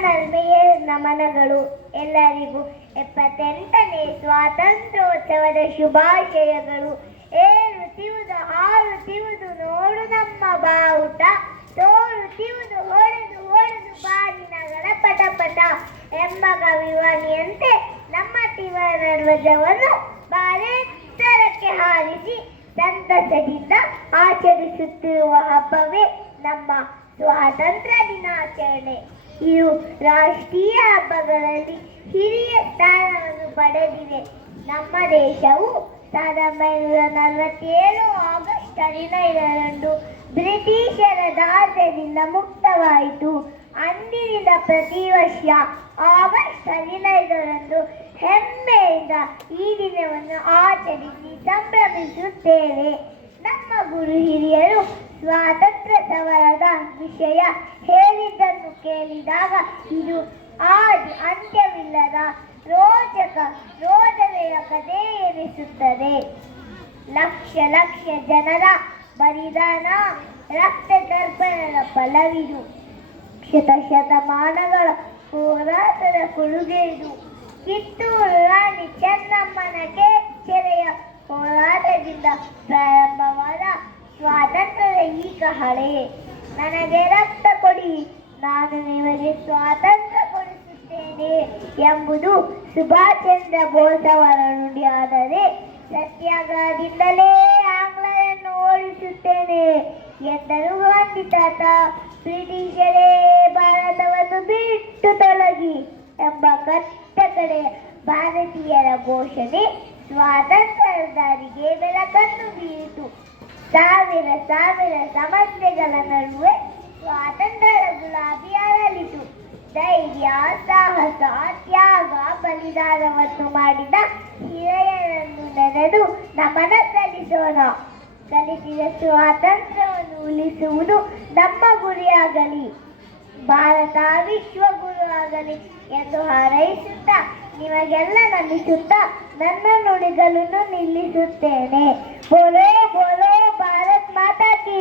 ನಲ್ಮೆಯೇ ನಮನಗಳು. ಎಲ್ಲರಿಗೂ ಎಪ್ಪತ್ತೆಂಟನೇ ಸ್ವಾತಂತ್ರ್ಯೋತ್ಸವದ ಶುಭಾಶಯಗಳು. ಏರುತ್ತಿವುದು ಹಾರುತ್ತಿವುದು ನೋಡು ನಮ್ಮ ಬಾವುಟ. ತೋರುತ್ತಿವುದು ಹೊಡೆದು ಹೊಡೆದು ಬಾಗಿನಗಳ ಗಣಪಟ ಪಟ. ಎಂಬ ಕವಿವಾಣಿಯಂತೆ ನಮ್ಮ ತಿವರ ಧ್ವಜವನ್ನು ಬಾಲೆತ್ತರಕ್ಕೆ ಹಾರಿಸಿ ಸಂತಸದಿಂದ ಆಚರಿಸುತ್ತಿರುವ ಹಬ್ಬವೇ ನಮ್ಮ ಸ್ವಾತಂತ್ರ್ಯ ದಿನಾಚರಣೆ. ಇವು ರಾಷ್ಟ್ರೀಯ ಹಬ್ಬಗಳಲ್ಲಿ ಹಿರಿಯ ಸ್ಥಾನವನ್ನು ಪಡೆದಿವೆ. ನಮ್ಮ ದೇಶವು ಸಾವಿರದ ಒಂಬೈನೂರ ನಲವತ್ತೇಳು ಆಗಸ್ಟ್ ಹದಿನೈದರಂದು ಬ್ರಿಟಿಷರ ದಾಸ್ಯದಿಂದ ಮುಕ್ತವಾಯಿತು. ಅಂದಿನಿಂದ ಪ್ರತಿ ವರ್ಷ ಆಗಸ್ಟ್ ಹದಿನೈದರಂದು ಹೆಮ್ಮೆಯಿಂದ ಈ ದಿನವನ್ನು ಆಚರಿಸಿ ಸಂಭ್ರಮಿಸುತ್ತೇವೆ. ಗುರು ಹಿರಿಯರು ಸ್ವಾತಂತ್ರ್ಯ ಸಮರದ ವಿಷಯ ಹೇಳಿದ್ದನ್ನು ಕೇಳಿದಾಗ ಇದು ಆದಿ ಅಂತ್ಯವಿಲ್ಲದ ರೋಚಕ ರೋಚನೆಯ ಕಥೆ ಎನಿಸುತ್ತದೆ. ಲಕ್ಷ ಲಕ್ಷ ಜನರ ಬಲಿದಾನ ರಕ್ತ ತರ್ಪಣದ ಫಲವಿದು. ಶತ ಶತಮಾನಗಳ ಹೋರಾಟದ ಕೊಡುಗೆ ಇದು ಕಿತ್ತೂರು ರಾಣಿ ಚೆನ್ನಮ್ಮನ ಕೆರೆಯ ಹೋರಾಟದಿಂದ ಪ್ರಾರಂಭವಾದ ಸ್ವಾತಂತ್ರ್ಯದ ಈಗ ಹಳೆ. ನನಗೆ ರಕ್ತ ಕೊಡಿ. ನಾನು ನಿಮಗೆ ಸ್ವಾತಂತ್ರ್ಯ ಕೊಡಿಸುತ್ತೇನೆ ಎಂಬುದು ಸುಭಾಷ್ ಚಂದ್ರ ಬೋಸ್ ಅವರ ನುಡಿಯಾದರೆ ಸತ್ಯಾಗ್ರಹದಿಂದಲೇ ಆಂಗ್ಲರನ್ನು ಓಡಿಸುತ್ತೇನೆ ಎಂದರು ಗಾಂಧಿ ತಾತ ಬ್ರಿಟಿಷರೇ ಭಾರತವನ್ನು ಬಿಟ್ಟು ತೊಲಗಿ ಎಂಬ ಕಟ್ಟ ಕಡೆ ಭಾರತೀಯರ ಘೋಷಣೆ. ಸ್ವಾತಂತ್ರ್ಯದಾರಿಗೆ ಬೆಳಕನ್ನು ಬೀರಿತು. ಸಾವಿರ ಸಾವಿರ ಸಮಸ್ಯೆಗಳ ನಡುವೆ ಸ್ವಾತಂತ್ರ್ಯದ ಗುಲಾಬಿ ಅರಳಿತು ಧೈರ್ಯ, ಸಾಹಸ, ತ್ಯಾಗ, ಬಲಿದಾನವನ್ನು ಮಾಡಿದ ಹಿರಿಯರನ್ನು ನೆನೆದು ನಮನ ಸಲ್ಲಿಸೋಣ. ಕಲಿಸಿದ ಸ್ವಾತಂತ್ರ್ಯವನ್ನು ಉಳಿಸುವುದು ನಮ್ಮ ಗುರಿಯಾಗಲಿ. ಭಾರತ ವಿಶ್ವಗುರು ಆಗಲಿ ಎಂದು ಹಾರೈಸುತ್ತಾ ನಿಮಗೆಲ್ಲ ನಮಿಸುತ್ತಾ ನನ್ನ ನುಡಿಗಳನ್ನು ನಿಲ್ಲಿಸುತ್ತೇನೆ. ಬೋಲೋ ಬೋಲೋ ಭಾರತ್ ಮಾತಾ ಕಿ